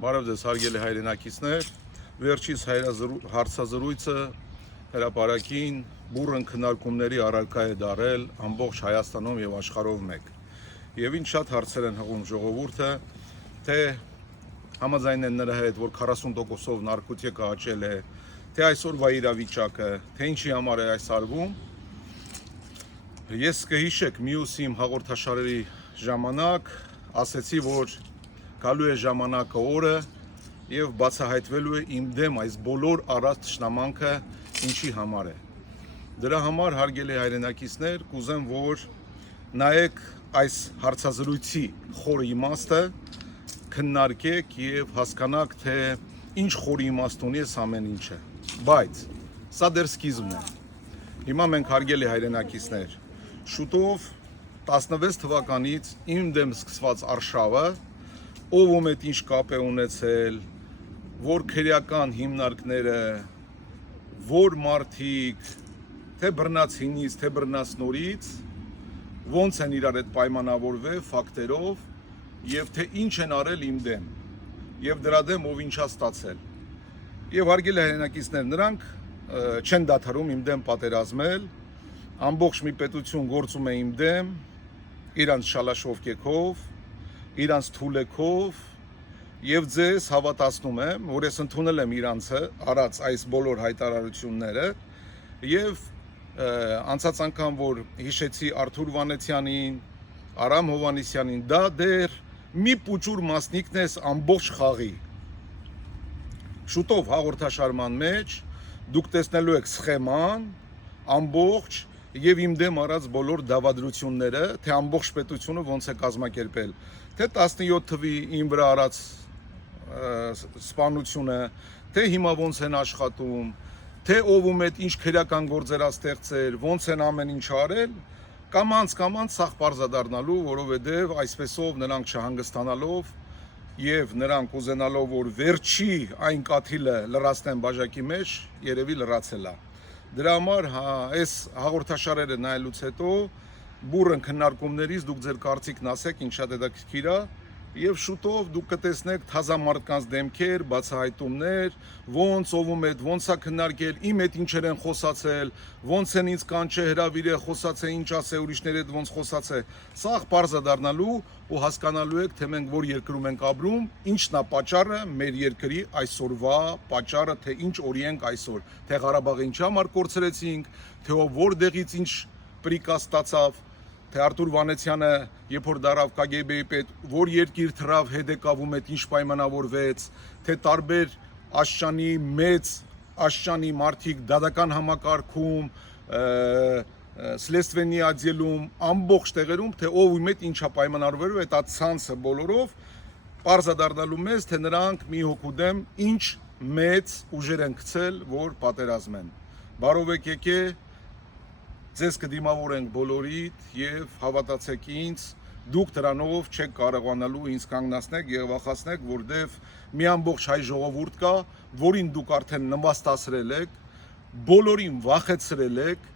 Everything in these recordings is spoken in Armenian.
Բարև ձեզ հարգելի հայրենակիցներ, վերջից հարցազրույցը հրապարակին բուռն քննարկումների առարկա է դարել ամբողջ Հայաստանում եւ աշխարհով մեկ։ Եվ ինչ շատ հարցեր են հղում ժողովուրդը, թե համաձայն են նրա հետ, որ 40%-ով նարկոտիկը աճել է, թե այսօրվա իրավիճակը, թե ինչի համար է այս արվում։ Ես կհիշեք մյուս իմ հաղորդաշարերի ժամանակ ասեցի, որ գալու է ժամանակը օրը եւ բացահայտվելու է իմ դեմ այս բոլոր առած թշնամանքը ինչի համար է։ Դրա համար հարգելի հայրենակիցներ, կուզեմ, որ նայեք այս հարցազրույցի խորը իմաստը, քննարկեք եւ հասկանաք, թե ինչ խորը իմաստ ունի այս ամեն ինչը։ Բայց սա դեռ սկիզբն է։ Հիմա մենք հարգելի հայրենակիցներ, շուտով 16 թվականից իմ դեմ սկսված արշավը, ով ում հետ ինչ կապ է ունեցել, որ քրեական հիմնարկները, որ մարդիկ, թե բռնացինից, թե բռնացնորից, ոնց են իրար հետ պայմանավորվել ֆակտերով եւ թե ինչ են արել իմ դեմ եւ դրա դեմ ով ինչա ստացել։ Եվ հարգելի հայրենակիցներ, նրանք չեն դադարում իմ դեմ պատերազմել, ամբողջ մի պետություն գործում է իմ դեմ, իրանց շալաշով կեքով, իրանց թուլեքով եւ ձեզ հավատացնում եմ, որ ես ընդունել եմ իրանցը արած այս բոլոր հայտարարությունները եւ անցած անգամ որ հիշեցի Արթուր Վանեցյանին, Արամ Հովանեսյանին, դա դեռ մի պուճուր մասնիկն է ամբողջ խաղի։ Շուտով հաղորդաշարման մեջ դուք տեսնելու եք սխեման ամբողջ եւ իմ դեմ արած բոլոր դավադրությունները, թե ամբողջ պետությունը ոնց է կազմակերպել, թե 17 թվի իմ վրա արած սպանությունը, թե հիմա ոնց են աշխատում, թե ով ում հետ ինչ քրեական գործեր ստեղծել, ոնց են ամեն ինչ արել, կամանց սաղ պարզադառնալու, որովհետև այսպեսով նրանք չհանգստանալով եւ նրանք ուզենալով, որ վերջի այն կաթիլը լրացնեն բաժակի մեջ, երևի լրացել է։ Դրա համար այս հաղորդաշարերը նայելուց հետո բուռն քննարկումներից դուք ձեր կարծիքն ասեք, ինչ շատ հետաքրքիր է, եւ շուտով դուք կտեսնեք թազա մարդկանց դեմքեր, բացահայտումներ, ոնց ով ում հետ ոնց է քննարկել, իմ հետ ինչեր են խոսացել, ոնց են ինձ կանչե հրավիրե, խոսացե, ինչ ասե, ուրիշների հետ ոնց խոսացե։ Սաղ պարզա դառնալու ու հասկանալու եք, թե մենք որ երկրում ենք ապրում, ինչն է պատճառը մեր երկրի այսօրվա պատճառը, թե ինչ օրի ենք այսօր, թե Ղարաբաղը ինչ համար կորցրեցինք, թե որտեղից ինչ պրիկաս ստացավ, թե Արթուր Վանեցյանը, երբ որ դարավ KGB-ի պետ, որ երկիր թռավ հետեկավում հետ ինչ պայմանավորվեց, թե տարբեր աշճանի մեծ աշճանի մարդիկ դատական համակարգում, Սլեստվենի ադյելում, ամբողջ տեղերում, թե ով ում հետ ինչա պայմանավորվել, այդ ցանցը բոլորով պարզադառնալու մեզ, թե նրանք մի հոգու դեմ ինչ մեծ ուժեր են գցել, որ պատերազմեն։ Բարով եք եկեք, ձեզ կդիմավորենք բոլորիդ եւ հավատացեք ինձ, դուք դրանով չեք կարողանալու ինձ կանգնացնել եւ վախացնել, որտեվ մի ամբողջ հայ ժողովուրդ կա, որին դուք արդեն նվաստացրել եք, բոլորին վախեցրել եք,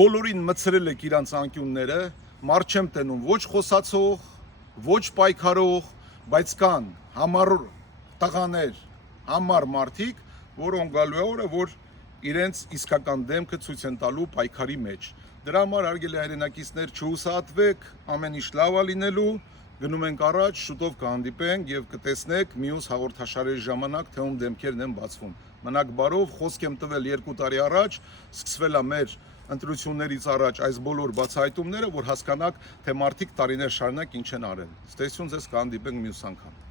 բոլորին մցրել եք իրանց անկյունները, մարդ չեմ տենում ոչ խոսացող, ոչ պայքարող, բայց կան համառ տղաներ, համառ մարդիկ, որոնք գալու է օրը, որ իրենց իսկական դեմքը ցույց են տալու պայքարի մեջ։ Դրա համար հարգելի հայրենակիցներ, չհուսահատվեք, ամեն ինչ լավ է լինելու, գնում ենք առաջ, շուտով կհանդիպենք եւ կտեսնեք մյուս հաղորդաշարերի ժամանակ, թե ում դեմքերն են բացվում։ Մնաք բարով, խոսք եմ տվել 2 տարի առաջ, սկսվել է մեր ընտրություններից առաջ այս բոլոր բացահայտումները, որ հասկանաք, թե մարդիկ տարիներ շարունակ ինչ են արել։ Ստեսություն ձեզ կհանդիպենք մյուս անգամ։